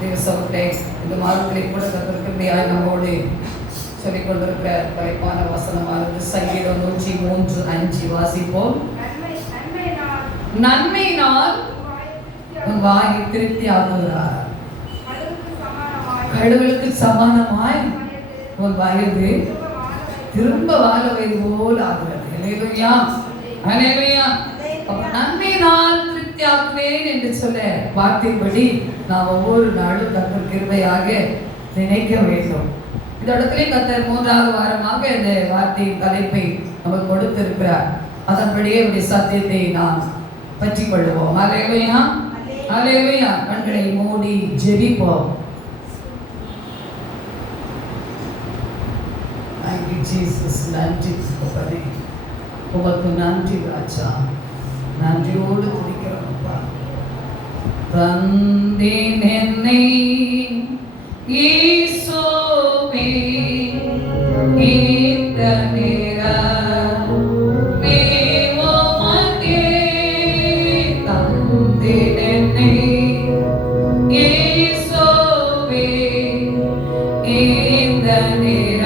தேவசவத்தை இந்த மாதத்திலே கூட கத்திருக்கிறதையாய் நம்மோடு சொல்லிக் கொண்டிருக்கிற தலைப்பான வசனமானது சங்கீதம் 103:5 வாசிப்போம். நன்மையினால் உன் வாயை திருப்தி ஆகுகிறார், கடவுளுக்கு சமானமாய் உன் வயது திரும்ப வாழ வயது போல் ஆகிறது. அல்லேலூயா, அல்லேலூயா. நன்மையினால் திருப்தி ஆக்குவேன் என்று சொல்ல வார்த்தைப்படி நாம் ஒவ்வொரு நாளும் கர்த்தர் கிருபையாக நினைக்க வேண்டும். இந்த இடத்துல கர்த்தர் 3வது வாரமாக இந்த வார்த்தையின் தலைப்பை நமக்கு கொடுத்திருக்கிறார். அதன்படியே இப்படி சத்தியத்தை நாம் பற்றி கொள்வோம். அல்லேலூயா, அல்லேலூயா. கண்களை மூடி ஜெபிப்போம். Thank you Jesus. நன்றி தகப்பனே, உமக்கு நன்றி ராஜா. நன்றியோடு துதிக்கிறோம் அப்பா. தந்தேன் என்னை இயேசுவே இந்த நேரம் உமக்கே தந்தேன் என்னை இயேசுவே இந்த நேரம்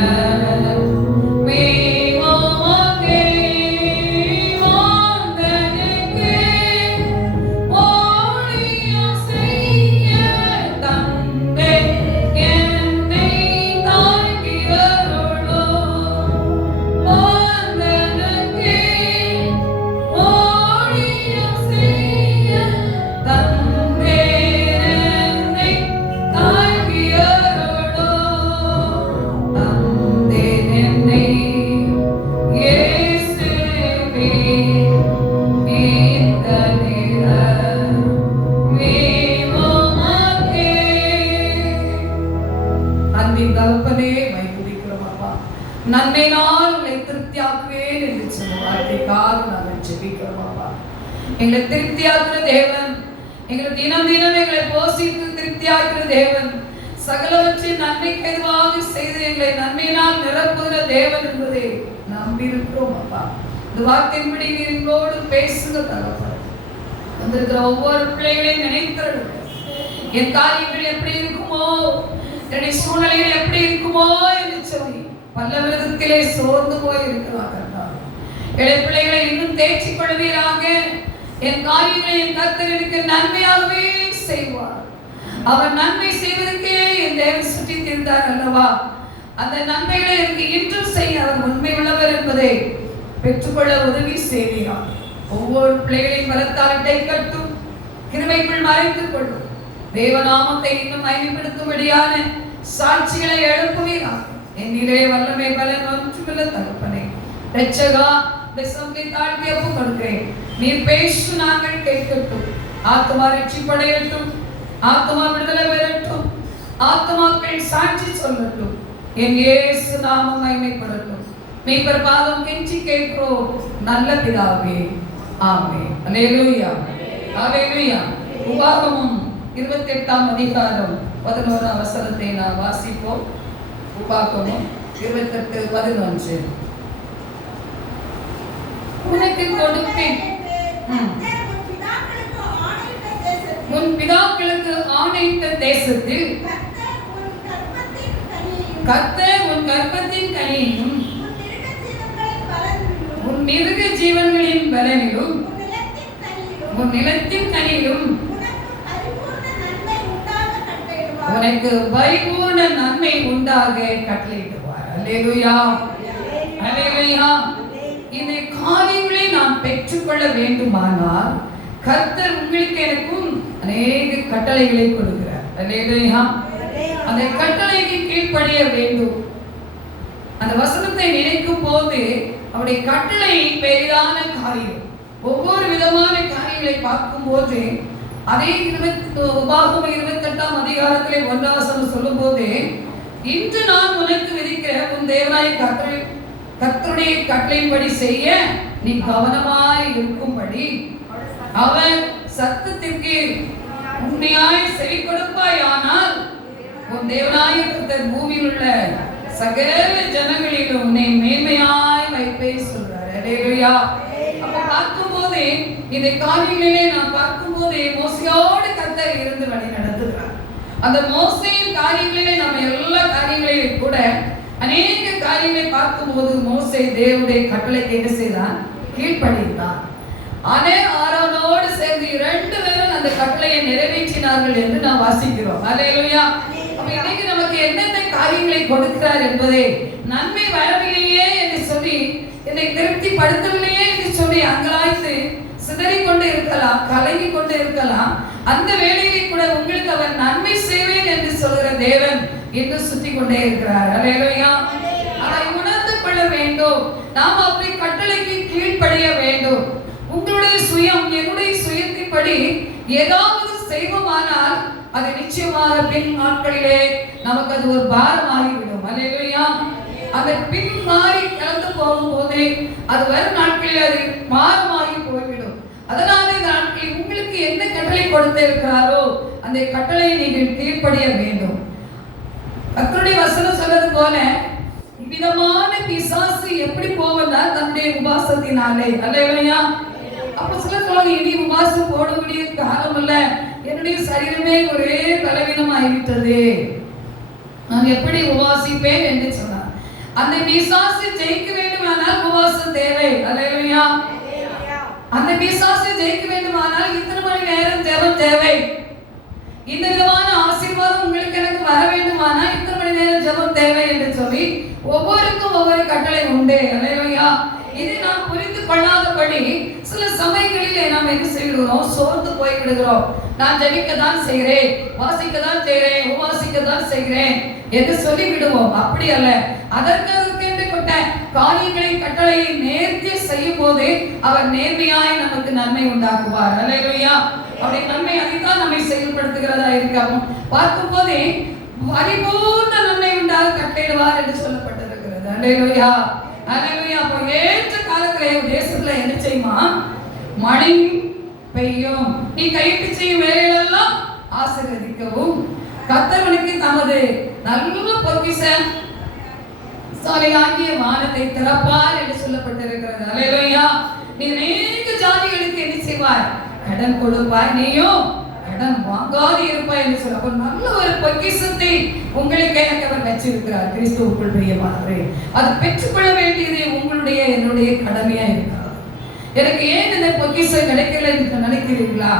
நன்மையினால் உங்களை திருப்தியாக்குவேன் என்று சொன்ன வார்த்தைக்காக நாங்கள் ஜெபிக்கிறோம் அப்பா. எங்களை திருப்தியாக்குற தேவன், எங்களை தினம் தினம் எங்களை போஷித்து திருப்தியாக்குற தேவன், சகலவற்றின் நன்மைக்கு எதுவாக செய்து எங்களை நன்மையினால் நிரப்புகிற தேவன் என்பதை நம்பியிருக்கிறோம் அப்பா. இந்த வார்த்தையின்படி நீர் எங்களோடு பேசுங்க தகப்பனே. வந்திருக்கிற ஒவ்வொரு பிள்ளைகளையும் நினைத்திருக்க, என் காரியங்கள் எப்படி இருக்குமோ, என்னுடைய சூழ்நிலைகள் எப்படி இருக்குமோ என்று சொல்லி பல விதத்திலே சோர்ந்து போய் இருக்கிறார்கள். என் பிள்ளைகளை இன்னும் தேய்ச்சி கொள்வீராக. என் காரியங்களை என் கர்த்தர் எனக்கு நன்மையாகவே செய்வார். அவர் நன்மை செய்வதற்கே என் தேவன் சுற்றி திரிந்தார் அல்லவா. அந்த நன்மைகளை எனக்கு இன்றும் செய்ய அவர் உண்மை உள்ளவர் என்பதை பெற்றுக்கொள்ள உதவி செய்கிறார். ஒவ்வொரு பிள்ளைகளையும் பலத்தால் இடை கட்டும், கிருபைக்குள் மறைத்துக் கொள்ளும். தேவநாமத்தை இன்னும் மகிமைப்படுத்தும்படியான சாட்சிகளை எழுப்புவீராக. என்னிலே வல்லமை பலன் ஒன்றுமில்ல தகப்பனே. ரட்சகா, தேசத்தை தாழ்த்தி ஒப்பு கொடுக்கிறேன். நீர் பேசு, நாங்கள் கேட்கட்டும். ஆத்மா ரட்சிப்படையட்டும், ஆத்மா விடுதலை பெறட்டும், ஆத்மாக்கள் சாட்சி சொல்லட்டும். என் இயேசு நாமம் மகிமைப்படட்டும். மீட்பர் பாதம் கெஞ்சி கேட்கிறோம் நல்ல பிதாவே, ஆமென். அல்லேலூயா, அல்லேலூயா. உபாகமம் 28ஆம் அதிகாரம் 11ஆம் வசனத்தை நாம் வாசிப்போம். உபாகமம் 28:11. உனக்கு கொடுப்பேன் உன் பிதாக்களுக்கு ஆணையிட்ட தேசத்தில் கர்த்தர் உன் கர்ப்பத்தின் கனியையும் உன் மிருக ஜீவன்களின் பலனிலும் உன் நிலத்தின் கனியிலும் உனக்கு பரிபூர்ண நன்மை உண்டாக கட்டளையிடுவார். அல்லேலூயா, அல்லேலூயா. இந்த காரியங்களை நாம் பெற்றுக்கொள்ள வேண்டுமானால் கர்த்தர் உங்களுக்கு எனக்கும் அநேக கட்டளைகளை கொடுக்கிறார். அல்லேலூயா. அந்த கட்டளைக்கு கீழ்ப்படிய வேண்டும். அந்த வசனத்தை நினைக்கும் போது அவருடைய கட்டளை பெரிதான காரியம். ஒவ்வொரு விதமான காரியங்களை பார்க்கும் போது அதே உபாகமம் 28ஆம் அதிகாரத்திலே 1ஆம் வசனம் சொல்லும் போது, இன்று நான் உனக்கு விதிக்கிற உன் தேவனாய கர்த்தருடைய கட்டளையின்படி செய்ய நீ கவனமாய் இருக்கும்படி அவர் சத்தத்திற்கு உண்மையாய் செவி கொடுப்பாயானால் உன் தேவனாய கர்த்தர் பூமியில் உள்ள சகல ஜனங்களிலும் உன்னை மேன்மையாய் வைப்பே சொல்றார். அல்லேலூயா. அப்ப பார்க்கும்போது இந்த காரியங்களிலே நாம் பார்க்கும்போது மோசையோடு கர்த்தர் இருந்து வழி நடத்துகிறார். அந்த மோசேயின் காரியங்களிலே நம்ம எல்லா காரியங்களிலும் கூட அநேக காரியங்களை பார்க்கும்போது மோசே தேவனுடைய கட்டளைக்கு என்ன செய்தான்? கீழ்ப்படிந்தான். அதே ஆரோனோடு சேர்ந்து 2 பேரும் அந்த கட்டளையை நிறைவேற்றினார்கள் என்று நாம் வாசிக்கிறோம். அல்லேலூயா. அப்ப இன்னைக்கு நமக்கு என்னென்ன காரியங்களை கொடுக்கிறார் என்பதை நன்மை வரவில்லையே என்று சொல்லி, என்னை திருப்திப்படுத்தவில்லையே என்று சொல்லி அங்கலாய்த்து சிதறிக்கொண்டு இருக்கலாம், கலங்கி கொண்டு இருக்கலாம். அந்த வேளையிலே கூட உங்களுக்கு அவர் நன்மை செய்வேன் என்று சொல்கிற தேவன் என்று சுத்தி கொண்டே இருக்கிறார். அல்லேலூயா. அதை உணர்ந்து கொள்ள வேண்டும். நாம் அப்படி கட்டளைக்கு கீழ்ப்படிய வேண்டும். உங்களுடைய சுயம், என்னுடைய சுயத்தின்படி ஏதாவது செய்வோமானால் அது நிச்சயமாக பின் நாட்களிலே நமக்கு அது ஒரு பாரமாகிவிடும். அல்லேலூயா. அந்த பின் மாறி கலந்து போகும்போது அது வரும் நாட்களில் அது பாரமாகி போய்விடும். அதனால இந்த நாட்களில் உங்களுக்கு என்ன கட்டளை கொடுத்திருக்கிறாரோ அந்த கட்டளையை நீங்கள் கீழ்ப்படிய வேண்டும். கர்த்தருடைய வசனம் சொல்றது போல விதமான பிசாசு எப்படி போவதா? தன்னுடைய உபாசத்தினாலே. அல்லேலூயா. அப்ப சிலர் சொல்லுவாங்க, இனி உபாசம் போடக்கூடிய காலம் அல்ல, என்னுடைய சரீரமே ஒரே பலவீனம் ஆகிவிட்டது, நான் எப்படி உபாசிப்பேன் என்று சொன்னார். அந்த பிசாசு ஜெயிக்க வேண்டுமானால் உபவாசம் தேவை. அல்லேலூயா. அந்த பிசாசு ஜெயிக்க வேண்டுமானால் இத்தனை மணி நேரம் ஜெபம் தேவை. இந்த விதமான ஆசீர்வாதம் உங்களுக்கு எனக்கு வர வேண்டுமானால் இத்தனை மணி நேரம் ஜெபம் தேவை என்று சொல்லி ஒவ்வொருக்கும் ஒவ்வொரு கட்டளை உண்டு. அல்லேலூயா. இதை நாம் புரிந்து கொள்ளாதபடி சில சமயங்களிலே நாம் என்ன செய்கிறோம்? சோர்ந்து போய் விடுகிறோம். நான் ஜெபிக்க தான் செய்கிறேன், வாசிக்க தான் செய்கிறேன், உபாசிக்க தான் செய்கிறேன் என்று சொல்லி விடுவோம். அப்படி அல்ல. அதற்கு கொண்ட காரியங்களை கட்டளையை நேர்த்தி செய்யும் போது அவர் நேர்மையாய் நமக்கு நன்மை உண்டாக்குவார். அல்லேலூயா. அவருடைய நன்மை அதைத்தான் நம்மை செயல்படுத்துகிறதா இருக்காம பார்க்கும் போதே பரிபூர்ண நன்மை உண்டாக கட்டளையிடுவார் என்று சொல்லப்பட்டிருக்கிறது. அல்லேலூயா. அல்லேலூயா. அப்போ ஏற்ற காலத்திலே தேசத்துல என்ன செய்யுமா? மழை பெய்யும். நீ கையிட்டு செய்யும் வேலைகளெல்லாம் ஆசீர்வதிக்கவும் கர்த்தருக்கு தமது நல்ல பொக்கிஷம் சாலையாகிய வானத்தை திறப்பார் என்று சொல்லப்பட்டிருக்கிறது. அல்லேலூயா. நீ அநேக ஜாதிகளுக்கு என்ன செய்வாய்? கடன் கொடுப்பாய், நீயும் கடன் வாங்காது இருப்பாய் என்று சொல்ல. அப்ப நல்ல ஒரு பொக்கிஷத்தை உங்களுக்கு எனக்கு அவர் வச்சிருக்கிறார். கிறிஸ்துவுக்குள் பிரியமானவரே, அது பெற்றுக்கொள்ள வேண்டியது உங்களுடைய என்னுடைய கடமையா இருக்கிறது. எனக்கு ஏன் இந்த பொக்கிஷம் கிடைக்கல என்று நினைக்கிறீங்களா?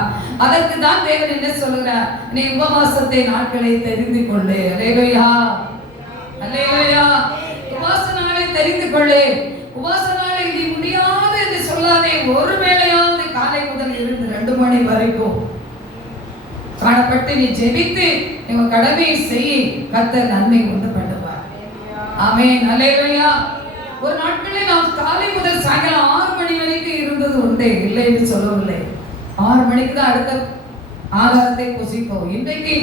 அதற்கு தான் தேவன் என்ன சொல்கிறார்? நீ உபவாசத்தை நாட்களை தெரிந்து கொள்ளு. அல்லேலூயா. அல்லேலூயா. உபவாச நாளை தெரிந்து கொள்ளு. உபவாச நாளை நீ முடியாது என்று சொல்லாதே. ஒரு வேளையாவது காலை முதல் இருந்து 2 மணி வரைக்கும் காணப்பட்டு நீ ஜெபித்து உன் கடமையை செய். கர்த்தர் நன்மை உண்டு பண்ணுவார். ஆமென். அல்லேலூயா. ஒரு நாட்களில் நாம் காலை முதல் சாயங்காலம் 6 மணி வரைக்கும் இருந்தது உண்டு, இல்லை என்று சொல்லவில்லை. 6 மணிக்கு தான் அடுத்த ஆகாரத்தை புசிப்போம். இன்றைக்கு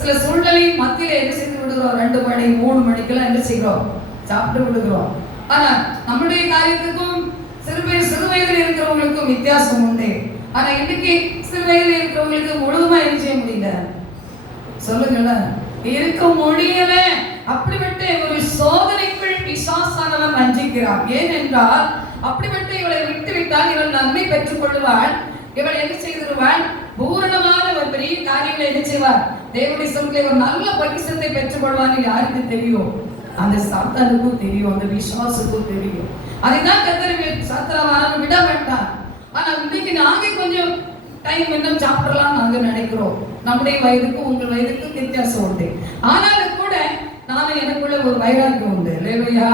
சில சூழ்நிலையின் மத்தியில என்ன செய்து விடுகிறோம்? 2 மணி 3 மணிக்கெல்லாம் என்ன செய்கிறோம்? சாப்பிட்டு விடுகிறோம். ஆனா நம்முடைய காரியத்துக்கும் சிறு வயதில் இருக்கிறவங்களுக்கும் வித்தியாசம் உண்டு. ஆனா இன்னைக்கு சிறு வயதில் இருக்கிறவங்களுக்கு முழுதுமா என்ன செய்ய முடியல? சொல்லுங்கள, இருக்க முடியல. அப்படிப்பட்ட ஒரு சோதனைக்குள் பிசாசானவன் வஞ்சிக்கிறான். ஏனென்றால் அப்படிப்பட்ட இவளை விட்டு விட்டால் இவள் நன்மை பெற்றுக் கொள்வாள். இவள் என்ன செய்திருவாள்? பூரணமான ஒரு பெரிய காரியங்களை என்ன செய்வார்? தேவனுடைய சமூகத்தில் ஒரு நல்ல பொக்கிஷத்தை பெற்றுக் கொள்வான்னு யாருக்கு தெரியும்? அந்த சாத்தானுக்கும் தெரியும், அந்த விசுவாசுக்கும் தெரியும். அதைதான் கர்த்தர் சாத்தான விட வேண்டாம். ஆனா இன்னைக்கு நாங்க கொஞ்சம் டைம் இன்னும் சாப்பிடலாம் நாங்க நினைக்கிறோம். நம்முடைய வயதுக்கும் உங்கள் வயதுக்கும் வித்தியாசம் உண்டு. ஆனாலும் கூட நானும் எனக்குள்ள ஒரு வைராக்கியம் உண்டு. இல்லையா?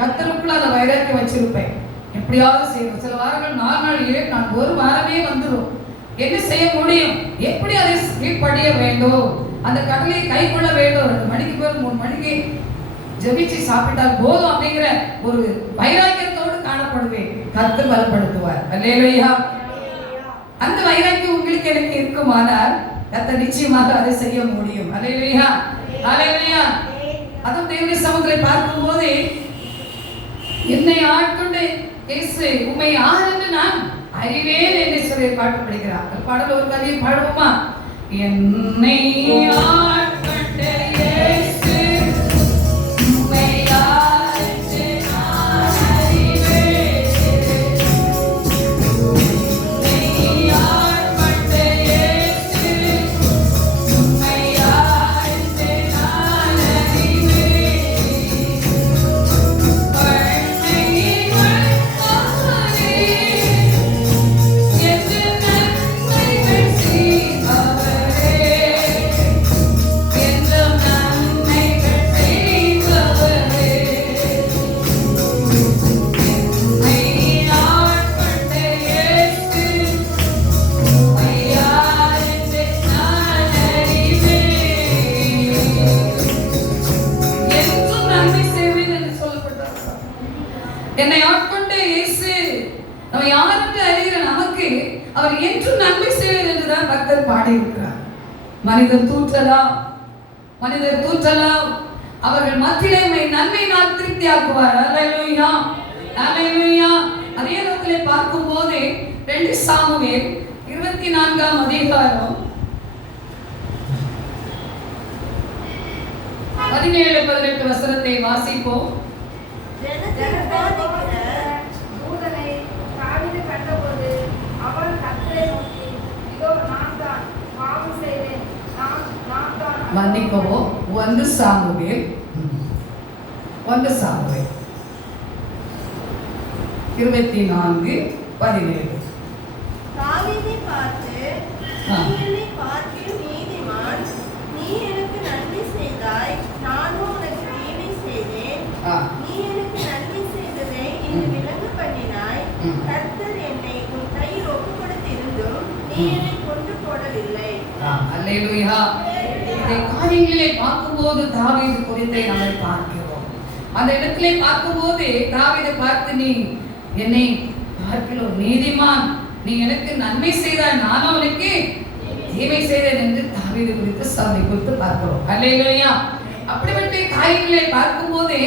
கர்த்தருக்குள்ள அந்த வைராக்கியம் வச்சிருப்பேன். எப்படியாவது செய்வோம். சில வாரங்கள் 4 நாள் 7 நாள் 1 வாரமே வந்துடும். என்ன செய்ய முடியும்? எப்படி அதை கீழ்ப்படிய வேண்டும்? அந்த கடலையை கை கொள்ள வேண்டும். 2 மணிக்கு போய் 3 மணிக்கு ஜெபிச்சு சாப்பிட்டால் போதும் அப்படிங்கிற ஒரு வைராக்கியத்தோடு காணப்படுவேன். கர்த்தர் பலப்படுத்துவார். அல்லேலூயா. அந்த வைராக்கியம் உங்களுக்கு எனக்கு இருக்குமானால் கர்த்தர் நிச்சயமாக அதை செய்ய முடியும். அல்லேலூயா. அல்லேலூயா. அதுவும் தேவனுடைய சமூகத்தை பார்க்கும்போது என்னை ஆட்கொண்டு இயேசு உம்மை யார் என்று நான் அறிவேன் என்று சொல்லி பாட்டு படிக்கிறார்கள். பாடல் ஒரு கதையை பாடுவோமா? என்னை ஆட்கொண்ட இயேசு கர்த்தர் பாடியிருக்கிறார். மனிதர் தூற்றலாம், அவர்கள் மத்தியிலே நன்மையினால் திருப்தியாக்குவார். அல்லேலூயா, அல்லேலூயா. அதே நேரத்திலே பார்க்கும்போது 2 சாமுவேல் 24ஆம் அதிகாரம் 17-18 வசனத்தை வாசிப்போம். மன்னிக்கவும், 1 சாமுவேல் 24:17. தாவீதை பார்த்து, நீ என்னை பார்க்கிலும் நீதிமான், நீ எனக்கு நன்மை செய்தாய், நானும் உனக்கு தீமை செய்தேன். நீ எனக்கு நன்மை செய்ததை இன்று விளங்க பண்ணினாய். கர்த்தர் என்னை உன் கையில் ஒப்புக் கொடுத்திருந்தும் நீ என்னை கொண்டு போடவில்லை. அல்லேலூயா. இந்த காரியங்களை பார்க்கும்போது தாவீது குறித்தை நம்ம பார்க்கிறோம். அந்த இடத்திலே பார்க்கும்போது தாவீதை பார்த்து, நீ என்னை பார்க்கிறோம் நீதிமான், நீ எனக்கு நன்மை செய்தாய், நானும் உனக்கு தீமை செய்தேன் என்று தாவீது குறித்து சவுலை குறித்து பார்க்கிறோம். அல்லேலூயா. அப்படிப்பட்ட காரியங்களை பார்க்கும்போது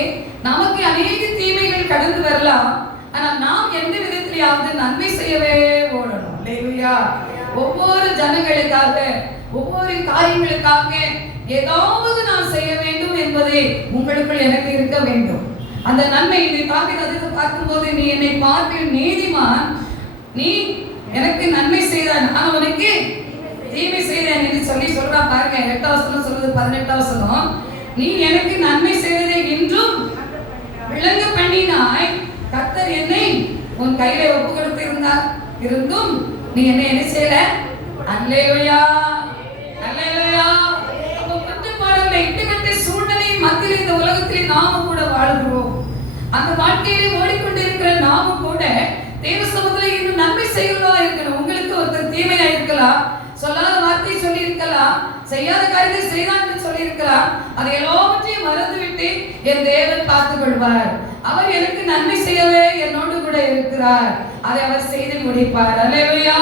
நமக்கு அநேக தீமைகள் கடந்து வரலாம். ஆனால் நாம் எந்த விதத்திலேயாவது நன்மை செய்யவே ஓடணும். அல்லேலூயா. ஒவ்வொரு ஜனங்களுக்காக, ஒவ்வொரு காரியங்களுக்காக ஏதாவது நான் செய்ய வேண்டும் என்பதே உங்களுக்குள் எனக்கு இருக்க வேண்டும். அந்த நன்மை இதை பார்க்கும்போது, நீ என்னை பார்க்கிலும் நீதிமான், நீ எனக்கு நன்மை செய்தாய், நான் உனக்கு தீமை செய்தேன் என்று சொல்றா பாருங்க. 8ஆம் வசனம் சொல்றது, 18ஆம் வசனம், நீ எனக்கு நன்மை செய்ததை இன்றும் விளங்க பண்ணினாய். கர்த்தர் என்னை உன் கையில ஒப்பு கொடுத்து இருந்தும் நீ என்ன செய்யல. அல்லேலூயா, அல்லேலூயா. அப்ப குற்றப்பாடல்களை இட்டுக்கட்ட சூழ்நிலை மத்தியில் இந்த உலகத்திலே நாமும் கூட வாழ்கிறோம். அந்த வாழ்க்கையிலே ஓடிக்கொண்டிருக்கிற நாமும் கூட தேவ சமூகத்தில் இன்னும் நன்மை செய்யறதா இருக்கணும். உங்களுக்கு ஒருத்தர் தீமையா இருக்கலாம், சொல்லாத வார்த்தை சொல்லி இருக்கலாம், செய்யாத காரியத்தை செய்தான் என்று சொல்லி இருக்கலாம். அதை எல்லாவற்றையும் மறந்துவிட்டு என் தேவன் பார்த்துக் கொள்வார். அவர் எனக்கு நன்மை செய்யவே என்னோடு கூட இருக்கிறார். அதை அவர் செய்து முடிப்பார். அல்லேலூயா.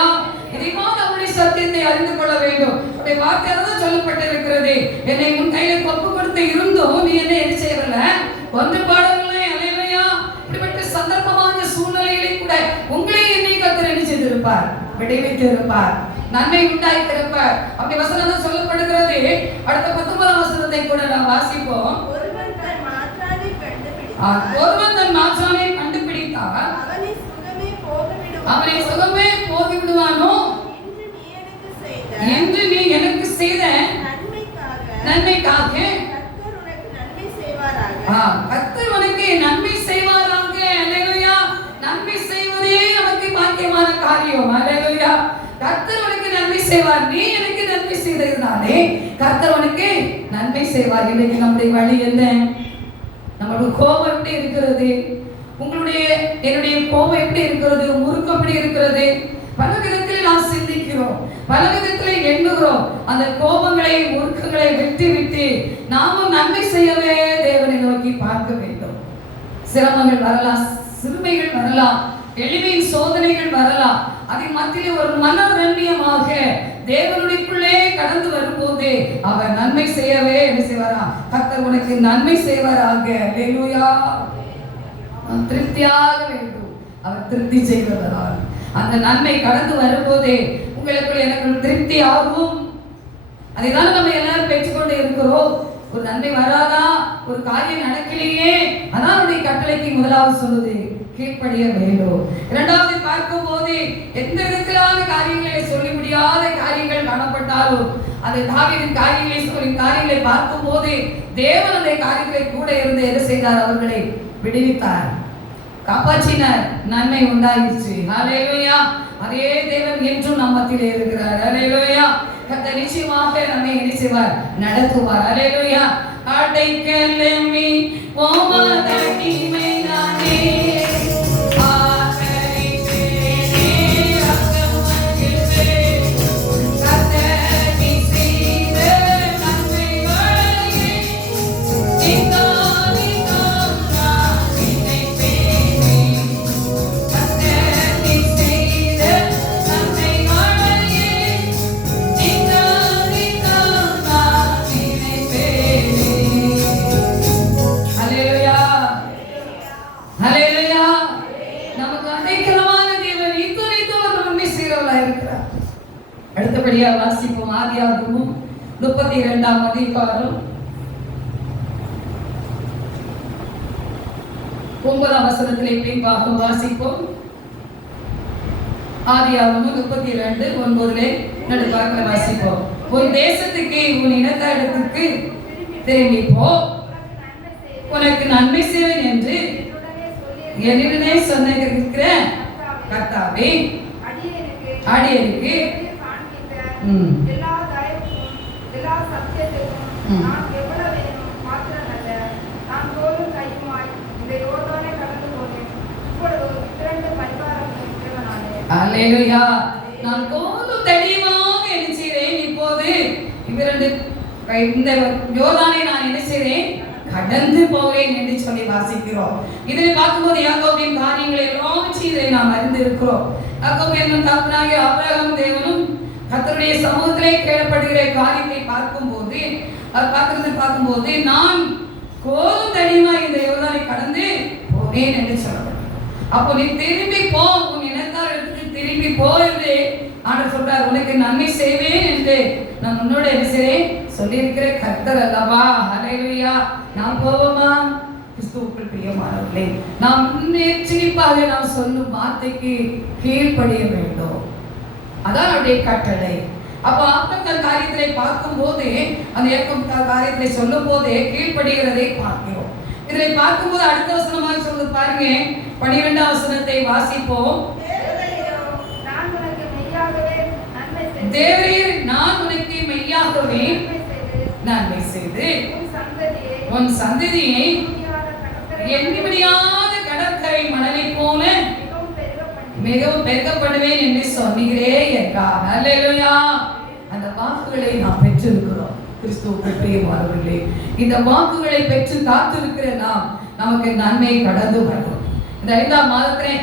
இதைத்தான் நம்முடைய சத்தியத்தை அறிந்து கொள்ள வேண்டும். உடைய வார்த்தையால் சொல்லப்பட்டிருக்கிறது, என்னை உன் கையில ஒப்பு கொடுத்து இருந்தும் நீ என்ன செய்யல, கொன்று பாடவில்லை. அல்லேலூயா. இப்படிப்பட்ட சந்தர்ப்பமான சூழ்நிலையிலே கூட உங்களை என்னை கர்த்தர் என்ன செய்திருப்பார், விடுவித்து இருப்பார், நன்மை உண்டாக்கி இருப்பார். அப்படி வசனம் சொல்லப்படுகிறது. அடுத்த 19ஆம் வசனத்தை கூட நாம் வாசிப்போம். ஒருவன் தன் மாற்றானை கண்டுபிடித்தார், அவனை சுகமே போகிவிடுவானோ என்று நீ எனக்கு செய்த நன்மைக்காக கர்த்தர் உனக்கு நன்மை செய்வாராக. அல்லேலூயா. நன்மை செய்வதே நமக்கு பாக்கியமான காரியம். அல்லேலூயா. கர்த்தர் உனக்கு நன்மை செய்வார். நீ எனக்கு நன்மை செய்ததாலே கர்த்தர் உனக்கு நன்மை செய்வார். இன்னைக்கு நம்முடைய வழி என்ன? நம்மளுடைய கோபம் எப்படி இருக்கிறது? என்னுடைய கோபம் எப்படி இருக்கிறது? முறுக்கம் எப்படி இருக்கிறது? பல விதத்தில் நாம் சிந்திக்கிறோம், பல விதத்தில் எண்ணுகிறோம். அந்த கோபங்களை, முறுக்கங்களை விட்டு நாமும் நன்மை செய்யவே தேவனை நோக்கி பார்க்க வேண்டும். சிரமங்கள் வரலாம், சிறுமைகள் வரலாம், எளிமையின் சோதனைகள் வரலாம். அதன் மத்தியிலே ஒரு மன ரம்மியமாக தேவனுடைக்குள்ளே கடந்து வரும்போது அவர் நன்மை செய்யவே என்ன செய்வாரா? கர்த்தர் உனக்கு நன்மை செய்வாராக. அல்லேலூயா. திருப்தியாக வேண்டும். அவர் திருப்தி செய்கிறவரார். அந்த நன்மை கடந்து வரும்போதே உங்களுக்குள் எனக்கு திருப்தி ஆகும். அதைதான் நம்ம எல்லாரும் பெற்றுக்கொண்டு இருக்கிறோம். ஒரு நன்மை வராதா, ஒரு காரியம் நடக்கலையே, அதான் அவருடைய கட்டளைக்கு முதலாவது சொல்லுது, கீழ்ப்படிய வேண்டும். இரண்டாவது பார்க்கும் போது எந்த விதத்திலான காரியங்களை சொல்லி முடியாத காரியங்கள் காணப்பட்டாலும் அந்த தாவீதின் காரியங்களை பார்க்கும் போது தேவன் அந்த காரியங்களை கூட இருந்து என்ன செய்தார்? அவர்களை விடுவித்தார், காப்பாற்றினார், நன்மை உண்டாயிற்று. ஹல்லேலூயா. அதே தேவன் என்றும் நம் மத்தியிலே இருக்கிறார். ஹல்லேலூயா. கர்த்தர் நிச்சயமாக நம்மை என்ன செய்வார்? நடத்துவார். ஹல்லேலூயா. அடைக்கலமே ஓமதடிமை நானே, ஆதியாகமம் 32ஆம் அதிகாரம் 9ஆம் வசனத்திலே பின்பாக வாசிப்போம். ஆதியாகமம் 32:9 நடுவாக வாசிப்போம். உன் தேசத்துக்கு உன் இனத்தாரிடத்துக்கு திரும்பி போ, உனக்கு நன்மை செய்வேன் என்று என்னுடனே சொன்னிருக்கிற கர்த்தாவே அடியேனுக்கு அல்லேலூயா. நான் கோலும் தடியுமாக என்ன செய்கிறேன், இப்போது இந்த யோர்தானை நான் என்ன செய்கிறேன், கடந்து போவேன் என்று சொல்லி வாசிக்கிறோம். இதில் பார்க்கும்போது யாக்கோபின் காரியங்களை எல்லாம் செய்ததை நாம் அறிந்து இருக்கிறோம். யாக்கோபு என்னும் தகப்பனாகிய ஆபிரகாம் தேவனும் கர்த்தருடைய சமூகத்திலே கேட்கப்படுகிற காரியத்தை பார்க்கும்போது நான் கோலும் தடியுமாக இந்த யோர்தானை கடந்து போவேன் என்று சொல்லப்பட்டது. அப்போ நீ திரும்பி போ, உன் இனத்தாரிடத்துக்கு திரும்பி போ என்று ஆண்டவர் சொல்றார். உனக்கு நன்மை செய்வேன் என்று நான் உன்னோட என்ன செய்றேன் சொல்லியிருக்கிற கர்த்தர் அல்லவா. ஹல்லேலூயா. நாம் போவோமா? கிறிஸ்துவுக்குள் பிரியமானவர்களே, நாம் முன்னெச்சரிப்பாக நாம் சொல்லும் வார்த்தைக்கு கீழ்ப்படிய வேண்டும். அதான் அவருடைய கட்டளை. அப்போ ஆத்மக்கள் காரியத்திலே பார்க்கும்போது, அந்த ஏற்கனவே காரியத்திலே சொல்லும் போதே கீழ்ப்படுகிறதை பார்க்கிறோம். இதை பார்க்கும்போது அடுத்த வசனமாக சொல்றது பாருங்க, 12ஆம் வசனத்தை வாசிப்போம். தேவரீர் நான் உனக்கு மெய்யாகவே நன்மை செய்து உன் சந்ததியை எண்ணி முடியாத கடற்கரை மணலை போல மிகவும் பெருகப்படுவேன் என்று சொன்னீரே என்றார். அல்லேலூயா. அந்த வாக்குகளை நாம் பெற்றிருக்கிறோம். கிறிஸ்துவுக்குள் பிரியமானவர்களே, இந்த வாக்குகளை பெற்று காத்திருக்கிற நமக்கு நன்மை கடந்து வரும். இந்த 5ஆம் மாதத்திலே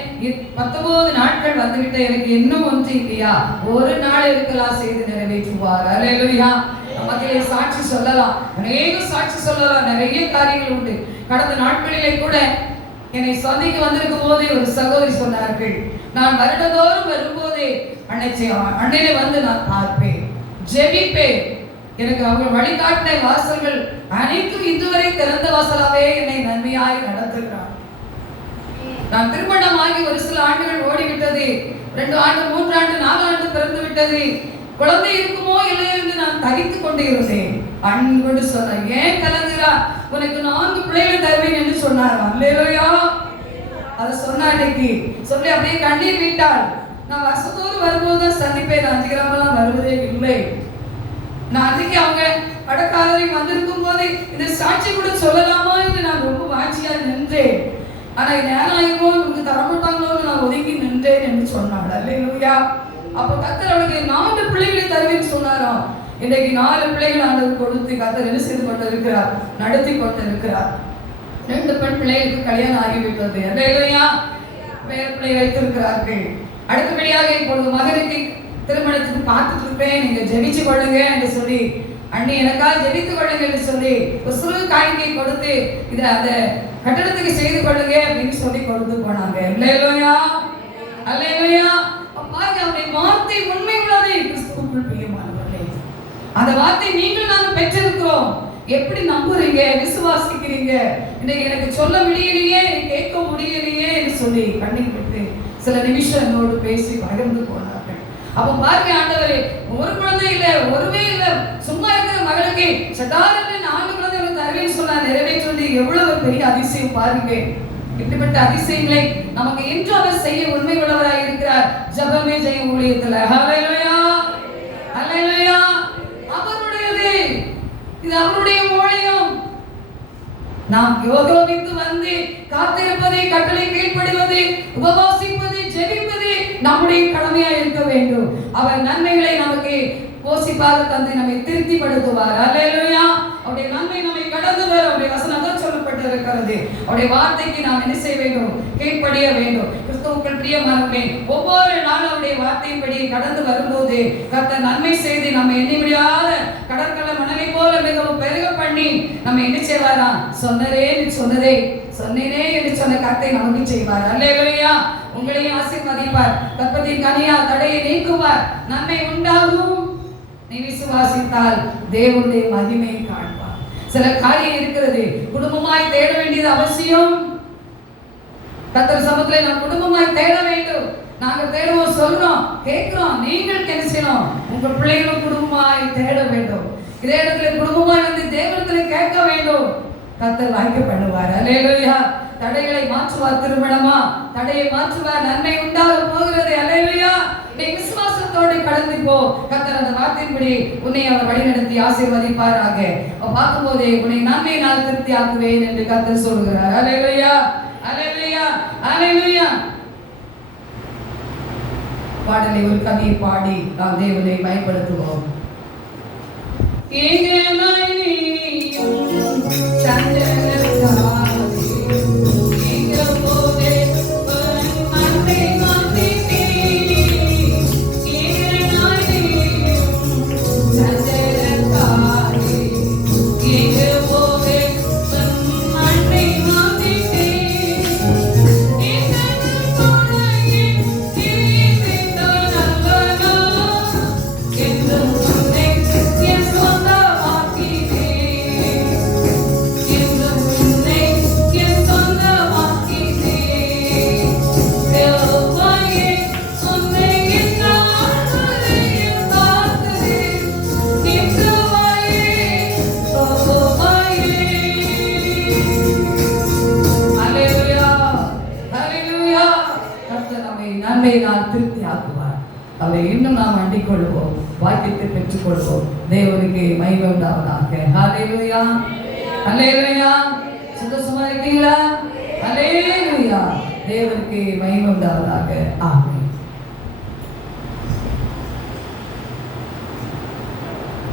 19 நாட்கள் வந்துவிட்ட எனக்கு இன்னும் ஒன்று இல்லையா, ஒரு நாள் இருக்கலாம் செய்து நிறைவேற்றுவார். அல்லேலூயா. நமக்கு சாட்சி சொல்லலாம், அநேக சாட்சி சொல்லலாம், நிறைய காரியங்கள் உண்டு. கடந்த நாட்களிலே கூட என்னை சந்திக்க வந்திருக்கும் போதே ஒரு சகோதரி சொன்னார்கள், நான் வருடந்தோறும் வரும்போதே அன்னையில வந்து நான் பார்ப்பேன், ஜெபிப்பேன். எனக்கு அவர்கள் வழிகாட்டின வாசல்கள் அனைத்தும் இதுவரை திறந்த வாசலாவே என்னை நன்மையாய் நடத்துகிறார். நான் திருமணமாகி ஒரு சில ஆண்டுகள் ஓடிவிட்டது, 2 ஆண்டு 3 ஆண்டு 4 ஆண்டு பிறந்து விட்டது. குழந்தை இருக்குமோ இல்லையோ என்று நான் தவித்துக் கொண்டு இருந்தேன். அன்போடு சொன்னார், ஏன் கலங்குறா, உனக்கு 4 பிள்ளைகள் தருவேன் என்று சொன்னார். அல்லேலூயா. அதை சொன்ன அன்னைக்கு சொல்லி அப்படியே கண்ணீர் விட்டாள். நான் வருஷத்தோடு வரும்போது சந்திப்பேன், 5 கிராமெல்லாம் வருவதே இல்லை. நான் அன்றைக்கு அவங்க அடக்காலரை வந்திருக்கும் போது இந்த சாட்சி கூட சொல்லலாமா என்று நான் ரொம்ப வாட்சியா நின்றேன். ஆனா நேரம் ஆயிருமோ, உங்களுக்கு தரமாட்டாங்களோன்னு நான் ஒதுங்கி நின்றேன் என்று சொன்னாள். அல்லேலூயா. அப்ப கர்த்தர் அவளுக்கு 4 பிள்ளைகளை தருவேன்னு சொன்னாராம். இன்றைக்கு 4 பிள்ளைகள் ஆண்டவர் கொடுத்து கர்த்தர் என்ன செய்து கொண்டு இருக்கிறார், நடத்தி கொண்டு இருக்கிறார். 2 பெண் பிள்ளைகளுக்கு கல்யாணம் ஆகிவிட்டது. அல்லேலூயா. பேர் பிள்ளை வைத்திருக்கிறார்கள். அடுத்தபடியாக இப்பொழுது மகனுக்கு திருமணத்துக்கு பார்த்துட்டு இருப்பேன், நீங்க ஜெபிச்சு கொள்ளுங்க என்று சொல்லி, அண்ணி எனக்காக ஜெபித்து கொள்ளுங்க என்று சொல்லி ஒரு சிறு காணிக்கை கொடுத்து இதை அந்த கட்டடத்துக்கு செய்து கொள்ளுங்க அப்படின்னு சொல்லி கொடுத்து போனாங்க. அல்லேலூயா. அல்லேலூயா. பாருங்க, அவருடைய வார்த்தை உண்மை உள்ளதை. கிறிஸ்துவுக்குள் பிரியமானவர்களே, அந்த வார்த்தை நீங்கள் நாங்கள் பெற்றிருக்கிறோம். எப்படி நம்புறீங்க, விசுவாசிக்கிறீங்க? இன்னைக்கு எனக்கு சொல்ல முடியலையே, கேட்க முடியலையே என்று சொல்லி கண்ணீர் விட்டு சில நிமிஷம் என்னோடு பேசி பகிர்ந்து போனார்கள். அப்ப பாருங்க, ஆண்டவரே, ஒரு குழந்தை இல்ல, ஒருவே இல்ல, சும்மா இருக்கிற மகளுக்கு சதாரண 4 குழந்தை தருவேன்னு சொன்னா நிறைவேற்றுவது எவ்வளவு பெரிய அதிசயம் பாருங்க. இப்படிப்பட்ட அதிசயங்களை நமக்கு இன்று அவர் செய்ய உண்மை உள்ளவராய் இருக்கிறார். ஜெபமே ஜெயம் ஊழியத்துல. ஹல்லேலூயா. ஹல்லேலூயா. அவருடையது, இது அவருடைய ஊழியம். நாம் யோகோபித்து வந்து காத்திருப்பது, கட்டளை கீழ்ப்படிவது, உபவாசிப்பது, ஜெபிப்பது நம்முடைய கடமையா இருக்க வேண்டும். அவர் நன்மைகளை நமக்கு போசிப்பாக தந்து நம்மை திருப்திப்படுத்துவார். அல்லேலூயா. அவருடைய நன்மை நம்மை கடந்து வரும். அவருடைய வசனம் தான் சொல்லப்பட்டிருக்கிறது. அவருடைய வார்த்தைக்கு நாம் என்ன செய்ய வேண்டும், கீழ்ப்படிய வேண்டும். கிறிஸ்துவுக்குள் பிரியமானவர்களே, ஒவ்வொரு நாளும் அவருடைய வார்த்தையின்படி கடந்து வரும்போது கர்த்தர் நன்மை செய்து நம்ம எண்ணி முடியாத கடற்கரை மணலை போல மிகவும் பெருக பண்ணி நம்ம என்ன செய்வாரா, சொன்னேனே என்று சொன்ன கர்த்தை நமக்கு செய்வார். அல்லேலூயா. உங்களையும் ஆசீர்வதிப்பார். கர்ப்பத்தின் கனியா தடையை நீக்குவார். நன்மை உண்டாகும். நீ விசுவாசித்தால் தேவனுடைய மகிமையை காண்பார். சில காரியம் இருக்கிறது, குடும்பமாய் தேட வேண்டியது அவசியம். கர்த்தர் சமூகத்திலே நாம் குடும்பமாய் தேட வேண்டும். நாங்கள் தேடுவோம், சொல்றோம், கேட்கிறோம். நீங்கள் என்ன செய்யணும்? உங்கள் பிள்ளைகளும் குடும்பமாய் தேட வேண்டும். இதே இடத்துல குடும்பமாய் வந்து தேவனிடத்தில் கேட்க வேண்டும். கர்த்தர் வாய்க்க பண்ணுவார். அல்லேலூயா. தடைகளை மாற்றுவார். திருமணமா தடையை மாற்றுவார். நன்மை உண்டாக போகிறது. அல்லேலூயா. நீ விசுவாசத்தோடு கடந்து போ. கர்த்தர் அந்த வார்த்தையின்படி உன்னை அவர் வழிநடத்தி ஆசீர்வதிப்பாராக. பார்க்கும்போதே உன்னை நன்மை நான் திருப்தி ஆக்குவேன் என்று கர்த்தர் சொல்கிறார். அல்லேலூயா, அல்லேலூயா, அல்லேலூயா. பாடலை ஒரு கவியை பாடி நாம் தேவனை பயன்படுத்துவோம். திருப்தி ஆக்குவார். அவரை இன்னும் நாம் அண்டிக் கொள்வோம், வாக்கியத்தை பெற்றுக் கொள்வோம். தேவனுக்கு மகிமை உண்டாவதாக. ஹல்லேலூயா, ஹல்லேலூயா. சந்தோஷமா இருக்கீங்களா? ஹல்லேலூயா. தேவனுக்கு மகிமை உண்டாவதாக. ஆமென்.